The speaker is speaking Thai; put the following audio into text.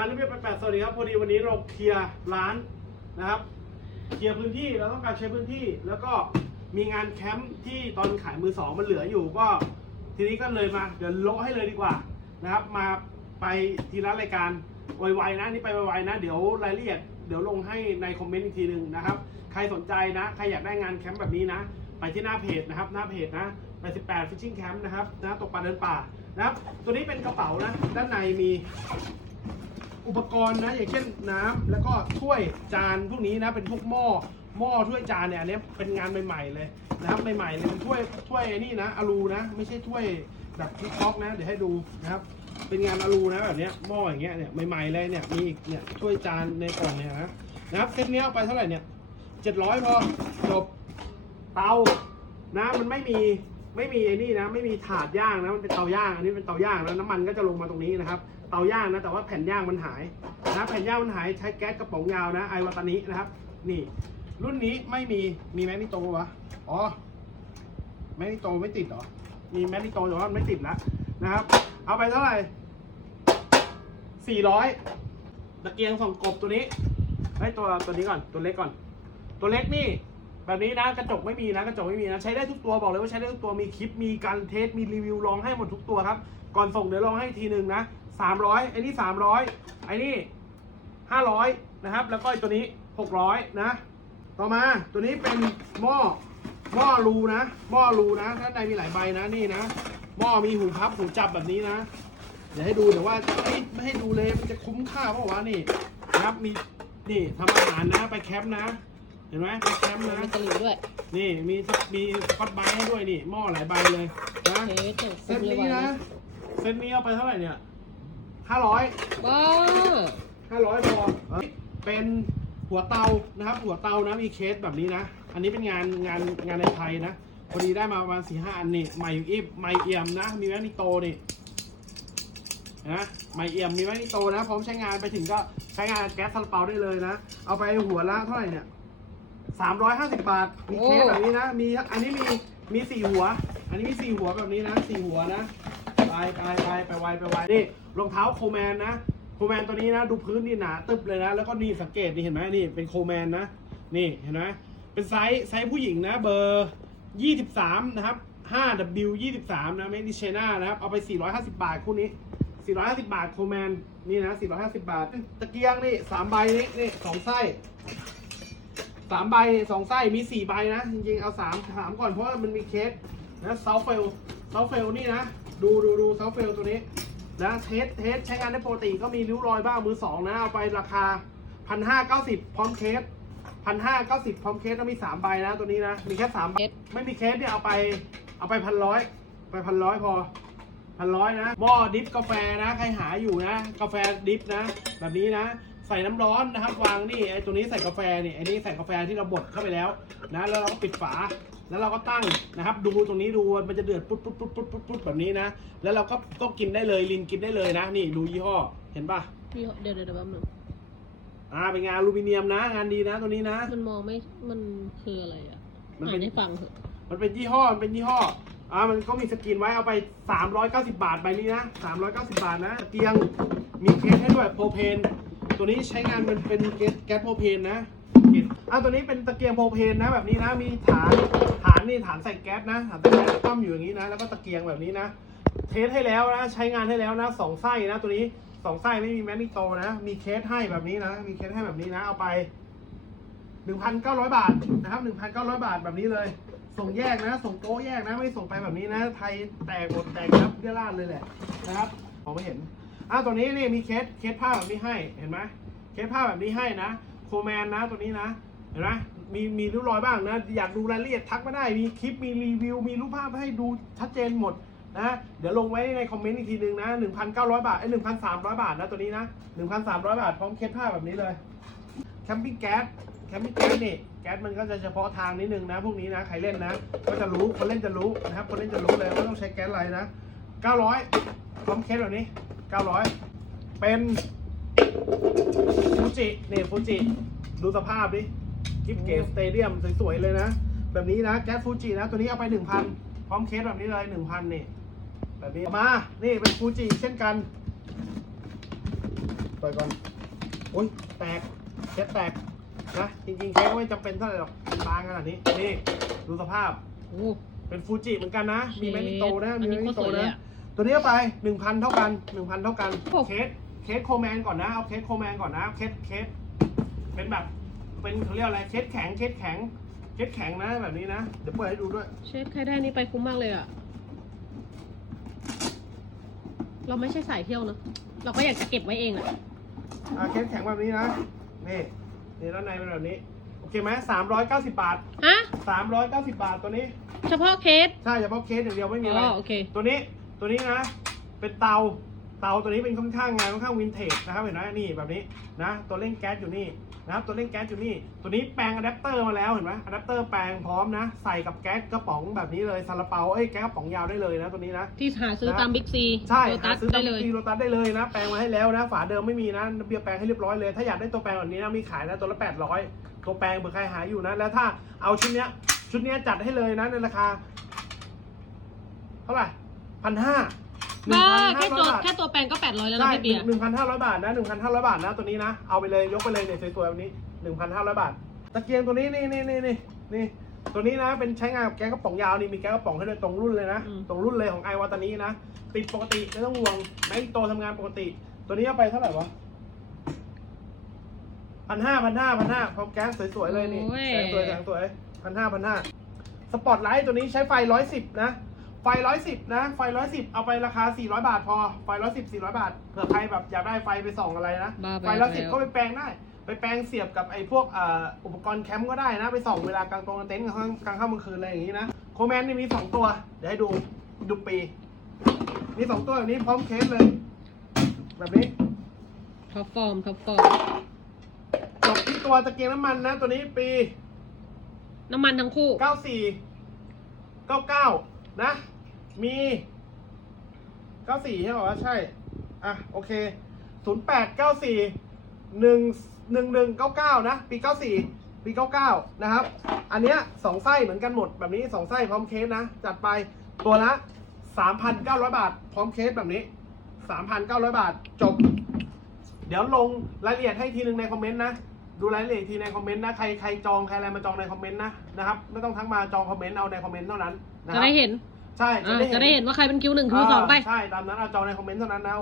อันนี้เป็นแปดสวัสดีครับพอดีวันนี้เราเคลียร์ร้านนะครับ เคลียร์พื้นที่เราต้องการใช้พื้นที่ แล้วก็มีงานแคมป์ที่ตอนขายมือสองมันเหลืออยู่ก็ ทีนี้ก็เลยมาเดี๋ยวโละให้เลยดีกว่านะครับ มาไปทีละรายการไวๆนะนี่ไปไวๆนะ เดี๋ยวรายละเอียดเดี๋ยวลงให้ในคอมเมนต์อีกทีหนึ่งนะครับ ใครสนใจนะ ใครอยากได้งานแคมป์แบบนี้นะ ไปที่หน้าเพจนะครับ หน้าเพจนะ88 Fishing Camp นะครับนะตกปลาเดินป่านะครับ ตัวนี้เป็นกระเป๋านะ ด้านในมี อุปกรณ์นะอย่างเช่นน้ำแล้วก็ถ้วยจานพวกนี้นะเป็นพวกหม้อหม้อถ้วยจานเนี่ยอันนี้เป็นงานใหม่ๆเลยนะครับใหม่ๆเลยเป็นถ้วยถ้วยนี่นะอลูนะไม่ใช่ถ้วยแบบพิคอกนะเดี๋ยวให้ดูนะครับ เป็นงานอลูนะแบบนี้หม้ออย่างเงี้ยเนี่ยใหม่ๆเลยเนี่ยมีอีกเนี่ยถ้วยจานในกล่องเนี่ยนะนะครับเซตเนี้ยเอาไปเท่าไหร่เนี่ยเจ็ดร้อยพอจบเตานะมันไม่มี ไม่มีไอ้นี่นะ ไม่มีถาดย่างนะมันเป็นเตาย่างอันนี้เป็นเตาย่างแล้วน้ำมันก็จะลงมาตรงนี้นะครับ เตาย่างนะแต่ว่าแผ่นย่างมันหายนะแผ่นย่างมันหายใช้แก๊สกระป๋องยาวนะไอวาตานินะครับ นี่ รุ่นนี้ไม่มีมีแมกนิโตวะอ๋อแมกนิโตไม่ติดเหรอมีแมกนิโตแต่ว่ามันไม่ติดแล้วนะครับ เอาไปเท่าไหร่สี่ร้อยตะเกียงส่องกบตัวนี้ไอ้ตัวตัวนี้ก่อนตัวเล็กก่อน ตัวเล็กนี่ แบบนี้นะกระจกไม่มีนะกระจกไม่มีนะใช้ได้ทุกตัวบอกเลยว่าใช้ได้ทุกตัวมีคลิปมีการเทสมีรีวิวลองให้หมดทุกตัวครับ ก่อนส่งเดี๋ยวลองให้ทีหนึ่งนะสามร้อยไอ้นี่สามร้อยไอ้นี่ห้าร้อยนะครับ แล้วก็ไอ้ตัวนี้หกร้อยนะ ต่อมาตัวนี้เป็นหม้อหม้อรูนะหม้อรูนะด้านในมีหลายใบนะนี่นะหม้อมีหูพับหูจับแบบนี้นะ เดี๋ยวให้ดูเดี๋ยวว่าไม่ไม่ให้ดูเลยมันจะคุ้มค่าเปล่าวะนี่นะครับมีนี่ทำอาหารนะไปแคมป์นะ เห็นไหมไปแคมป์นะมีตะหลิวด้วย นี่มีมีสกอตไบรท์ให้ด้วยนี่หม้อหลายใบเลยนะเฮ้ยตกเซซุปตเลยนี้ว่ะนะเซตนี้เอาไปเท่าไหร่เนี่ยห้าร้อยว้าห้าร้อยพอเป็นหัวเตานะครับ หัวเตานะมีเคสแบบนี้นะ อันนี้เป็นงานงานงานในไทยนะพอดีได้มาประมาณสี่ห้าอันนี่ใหม่อีฟใหม่เอี่ยมนะ มีแมกนิโตนี่นะใหม่เอี่ยมมีแมกนิโตนะพร้อมใช้งานไปถึงก็ใช้งานแก๊สซาลาเปาได้เลยนะ เอาไปหัวละเท่าไหร่เนี่ย สามร้อยห้าสิบบาท มีเคสแบบนี้นะ มี อันนี้มี มีสี่หัว อันนี้มีสี่หัวแบบนี้นะสี่หัวนะ ไปไปไปไปไวไปไวนี่รองเท้าโคแมนนะ โคแมนตัวนี้นะ ดูพื้นนี่หนาตึบเลยนะ แล้วก็นี่สังเกตนี่เห็นไหมนี่เป็นโคแมนนะ นี่เห็นไหมเป็นไซส์ไซส์ผู้หญิงนะ เบอร์ 23 นะครับ 5W 23 นะเมดิเชนานะครับ เอาไป 450 บาทคู่นี้ 450 บาทโคแมน นี่นะ 450 บาท ตะเกียงนี่สามใบนี่นี่สองไส้ สามใบนี่สองไส้มีสี่ใบนะจริงๆเอาสามถามก่อนเพราะว่ามันมีเคสนะเซาเฟลเซาเฟลนี่นะดูดูดูเซาเฟลตัวนี้นะเทสเทสใช้งานได้ปกติก็มีริ้วรอยบ้างมือสองนะเอาไปราคา1,590พร้อมเคส1,590พร้อมเคสแล้วมีสามใบนะตัวนี้นะมีแค่สามใบเอ็ดไม่มีเคสเนี่ยเอาไปเอาไปพันร้อยไปพันร้อยพอพันร้อยนะหม้อดิฟกาแฟนะใครหาอยู่นะ กาแฟดิฟนะ แบบนี้นะ ใส่น้ำร้อนนะครับ วางนี่ไอ้ตัวนี้ใส่กาแฟนี่ไอ้นี่ใส่กาแฟที่เราบดเข้าไปแล้วนะแล้วเราก็ปิดฝา แล้วเราก็ตั้งนะครับ ดูตรงนี้ดูมันจะเดือดปุ๊บปุ๊บปุ๊บปุ๊บปุ๊บปุ๊บแบบนี้นะ แล้วเราก็ก็กินได้เลยลินกินได้เลยนะ นี่ดูยี่ห้อเห็นปะพี่เดี๋ยวเดี๋ยวเดี๋ยวแป๊บนึงอ่าเป็นงานอลูมิเนียมนะ งานดีนะตัวนี้นะ มันมองไม่มันคืออะไรอะมันเป็นนให้ฟังเถอะมันเป็นยี่ห้อมันเป็นยี่ห้ออ่ามันก็มีสกรีนไว้เอาไป 390 บาทใบนี้นะ 390 บาทนะเกียงมีเคสให้ด้วยโพเพน ตัวนี้ใช้งานมันเป็นแก๊สแก๊สโพเพนนะเห็นอ่าตัวนี้เป็นตะเกียงโพเพนนะแบบนี้นะ มีฐานฐานนี่ฐานใส่แก๊สนะฐานใส่แก๊สตั้มอยู่อย่างนี้นะ แล้วก็ตะเกียงแบบนี้นะ เทสให้แล้วนะ ใช้งานให้แล้วนะสองไส้นะตัวนี้สองไส้ไม่มีแมกนิโตนะ มีเคสให้แบบนี้นะ มีเคสให้แบบนี้นะ เอาไป1,900บาทนะครับ1,900บาทแบบนี้เลย ส่งแยกนะ ส่งโต๊ะแยกนะ ไม่ส่งไปแบบนี้นะ ไทยแตกหมดแตกครับเรียราดเลยแหละนะครับมองไม่เห็น อะตัวนี้นี่มีเคสเคสผ้าแบบนี้ให้เห็นไหมเคสผ้าแบบนี้ให้นะโคแมนนะตัวนี้นะเห็นไหมมีมีริ้วรอยบ้างนะ อยากดูรายละเอียดทักมาได้มีคลิปมีรีวิว มีรูปภาพให้ดูชัดเจนหมดนะเดี๋ยวลงไว้ในคอมเมนต์อีกทีนึงนะ1,900 บาทไอ้1,300 บาทนะตัวนี้นะ 1,300 บาทพร้อมเคสผ้าแบบนี้เลยแคมปิ้งแก๊สแคมปิ้งแก๊สนี่แก๊สมันก็จะเฉพาะทางนิดนึงนะพวกนี้นะใครเล่นนะ ก็จะรู้คนเล่นจะรู้นะครับคนเล่นจะรู้เลยว่าต้องใช้แก๊สอะไรนะ900พร้อมเคสแบบนี้ 900 เป็นฟูจิเนี่ยฟูจิ ดูสภาพดิกิฟเกสสเตเดียมสวยๆเลยนะ แบบนี้นะ แก๊สฟูจินะ ตัวนี้เอาไป 1,000 พร้อมเคสแบบนี้เลย 1,000นี่แบบนี้มา นี่เป็นฟูจิเช่นกันเปิดก่อนอุ้ยแตกเคสแตกนะ จริงๆเคสก็ไม่จำเป็นเท่าไหร่หรอกบางขนาดนี้ นี่ ดูสภาพโอ้เป็นฟูจิเหมือนกันนะ มีแมกนิโตนะอัมีนนี้แมกนิโตโคตรสวยเลยนะอะ ตัวนี้เอาไปหนึ่งพันเท่ากันหนึ่งพันเท่ากันโอ้เคสเคสโคแมนก่อนนะเอาเคสโคแมนก่อนนะเคสเคสเป็นแบบเป็นเขาเรียกอะไรเคสแข็งเคสแข็งเคสแข็งนะแบบนี้นะเดี๋ยวเปิดให้ดูด้วย เชฟใครได้นี่ไปคุ้มมากเลยอะเราไม่ใช่สายเที่ยวเนอะเราก็อยากจะเก็บไว้เองอะอ่าเคสแข็งแบบนี้นะนี่นี่ด้านในเป็นแบบนี้โอเคไหมสามร้อยเก้าสิบบาทฮะสามร้อยเก้าสิบบาทตัวนี้ เฉพาะเคสใช่เฉพาะเคสอย่างเดียวไม่มีอ๋อะไรอโอเค ตัวนี้ ตัวนี้นะ เป็นเตาเตาตัวนี้เป็นค่อนข้างงานค่อนข้างวินเทจนะครับเห็นไหมนี่แบบนี้นะตัวเร่งแก๊สอยู่นี่นะครับตัวเร่งแก๊สอยู่นี่ ตัวนี้แปลงอะแดปเตอร์มาแล้วเห็นไหมอะแดปเตอร์แปลงพร้อมนะ ใส่กับแก๊สกระป๋องแบบนี้เลยซาลาเปาเอ้ยแก๊สกระป๋องยาวได้เลยนะตัวนี้นะที่หาซื้อตามบิ๊กซีใช่โลตัหาสซื้อได้ตามเลยตีโรตัสได้เลยนะ แปลงมาให้แล้วนะ ฝาเดิมไม่มีนะเบียร์แปลงให้เรียบร้อยเลย ถ้าอยากได้ตัวแปลงแบบนี้นะมีขายนะตัวละ800ตัวแปลงเผื่อใครหาอยู่นะแล้วถ้าเอาชุดเนี้ยชุดเนี้ยจัดให้เลยนะในราคา เท่าไหร่ พันห้าบ้าแค่ตัวแค่ตัวแปลงก็แปดร้อยแล้วนะใช่พี่เบียร์หนึ่งพันห้าร้อยบาทนะหนึ่งพันห้าร้อยบาทนะตัวนี้นะเอาไปเลยยกไปเลยเนี่ยสวยๆแบบนี้หนึ่งพันห้าร้อยบาท ตะเกียงตัวนี้นี่นี่นี่นี่นี่ตัวนี้นะเป็นใช้งานกับแก๊สกระป๋องยาวนี่มีแก๊สกระป๋องให้ด้วยตรงรุ่นเลยนะ ตรงรุ่นเลยของไอวาตานี้นะติดปกติไม่ต้องห่วงแม็กโตทำงานปกติ ตัวนี้เอาไปเท่าไหร่วะพันห้าพันห้าพันห้าพร้อมแก๊สสวยๆเลยนี่โอ้ยแสงสวยแสงสวยพันห้าพันห้าสปอตไลท์ตัวนี้ใช้ไฟร้อยสิบนะ ไฟร้อยสิบนะ ไฟร้อยสิบเอาไปราคาสี่ร้อยบาทพอ ไฟร้อยสิบสี่ร้อยบาท เผื่อใครแบบอยากได้ไฟไปส่องอะไรนะ บ้าไปไฟร้อยสิบแล้ว ก็ไปแปลงได้ ไปแปลงเสียบกับไอ้พวกเอ่ออุปกรณ์แคมป์ก็ได้นะ ไปส่องเวลากลางตรงกลางเต็นท์กลางค่ำกลางค่ำกลางคืนอะไรอย่างนี้นะ โคแมนนี่มีสองตัว เดี๋ยวให้ดู ดูปี มีสองตัวแบบนี้พร้อมเคสเลย แบบนี้ ท็อปฟอร์มท็อปฟอร์มจบที่ตัวตะเกียงน้ำมันนะ ตัวนี้ปี น้ำมันทั้งคู่ 94 99 นะ มี94ใช่ไหมวะใช่ อะ โอเค08 94 1 1199นะ ปี94ปี99นะครับ อันเนี้ยสองไส้เหมือนกันหมดแบบนี้สองไส้พร้อมเคสนะ จัดไปตัวละ3,900บาท พร้อมเคสแบบนี้3,900บาทจบ เดี๋ยวลงรายละเอียดให้ทีนึงในคอมเมนต์นะดูรายละเอียดทีในคอมเมนต์นะใครใครจองใครอะไรมาจองในคอมเมนต์นะนะครับไม่ต้องทักมาจองคอมเมนต์เอาในคอมเมนต์เท่านั้นจะได้เห็น ใช่อ่าจะได้เห็นว่าใครเป็นคิวหนึ่งคิวสองไป ใช่ ตามนั้นเอาจองในคอมเมนต์เท่านั้นนะ